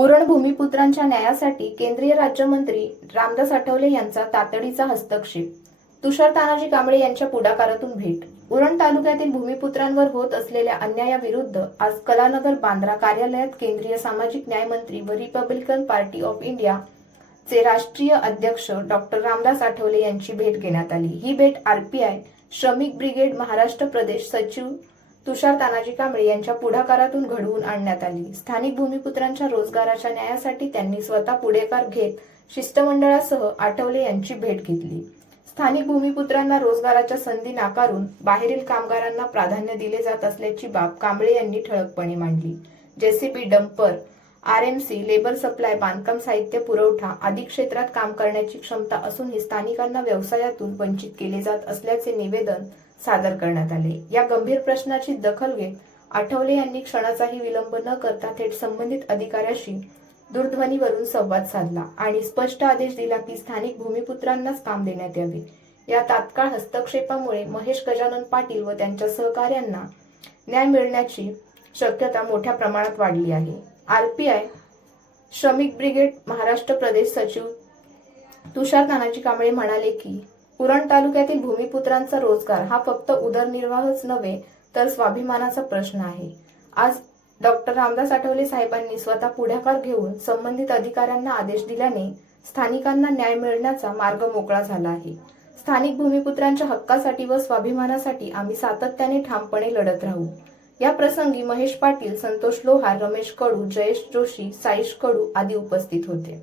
उरण भूमिपुत्रांच्या न्यायासाठी केंद्रीय राज्यमंत्री रामदास आठवले यांचा तातडीचा हस्तक्षेप. तुषार तानाजी कांबळे यांच्या पुढाकारातून भेट. उरण तालुक्यातील भूमिपुत्रांवर होत असलेल्या अन्यायाविरुद्ध आज कलानगर बांद्रा कार्यालयात केंद्रीय सामाजिक न्याय मंत्री व रिपब्लिकन पार्टी ऑफ इंडिया चे राष्ट्रीय अध्यक्ष डॉक्टर रामदास आठवले यांची भेट घेण्यात आली. ही भेट आरपीआय श्रमिक ब्रिगेड महाराष्ट्र प्रदेश सचिव तुषार तानाजी कांबळे यांच्या पुढाकारातून घडवून आणण्यात आली. स्थानिक भूमिपुत्रांच्या रोजगाराच्या न्यायासाठी त्यांनी स्वतः पुढाकार घेत शिष्टमंडळासह आठवले यांची भेट घेतली. स्थानिक भूमिपुत्रांना रोजगाराच्या संधी नाकारून बाहेरील कामगारांना प्राधान्य दिले जात असल्याची बाब कांबळे यांनी ठळकपणे मांडली. JCB, dumper, RMC, labour supply, बांधकाम साहित्य पुरवठा आदी क्षेत्रात काम करण्याची क्षमता असूनही स्थानिकांना व्यवसायातून वंचित केले जात असल्याचे निवेदन सादर करण्यात आले. या गंभीर प्रश्नाची दखल घेत आठवले यांनी क्षणाचाही विलंब न करता थेट संबंधित अधिकाऱ्याशी दूरध्वनीवरून संवाद साधला आणि स्पष्ट आदेश दिला की स्थानिक भूमिपुत्रांनाच काम देण्यात यावे. या तात्काळ हस्तक्षेपामुळे महेश गजानन पाटील व त्यांच्या सहकाऱ्यांना न्याय मिळण्याची शक्यता मोठ्या प्रमाणात वाढली आहे. आरपीआय श्रमिक ब्रिगेड महाराष्ट्र प्रदेश सचिव तुषार तानाजी कांबळे म्हणाले की उरण तालुक्यातील भूमिपुत्रांचा रोजगार हा फक्त उदरनिर्वाहच नव्हे तर स्वाभिमानाचा प्रश्न आहे. आज डॉक्टर रामदास आठवले साहेबांनी स्वतः पुढाकार घेऊन संबंधित अधिकाऱ्यांना आदेश दिल्याने स्थानिकांना न्याय मिळण्याचा मार्ग मोकळा झाला आहे. स्थानिक भूमिपुत्रांच्या हक्कासाठी व स्वाभिमानासाठी आम्ही सातत्याने ठामपणे लढत राहू. या प्रसंगी महेश पाटील, संतोष लोहार, रमेश कडू, जयेश जोशी, साईश कडू आदी उपस्थित होते.